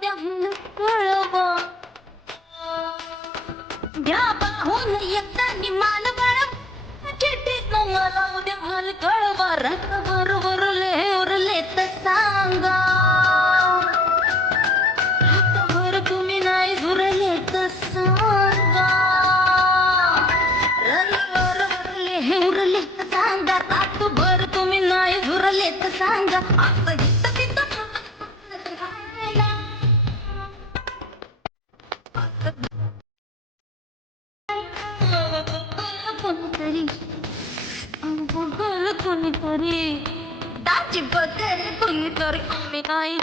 द्या कळवा घ्या पाहून येतानी मान वळ चिठ्ठीत मला उद्या हाल कळवा रात्रभर उरले तर सांगा रात्रभर तुम्ही नाही झुरले तर सांगा रविवार उरले तर सांगा रात्रभर तुम्ही नाही झुरले तर सांगा असं हित तिथं कोणीतरी दाची बदल कोणीतरी आम्ही नाही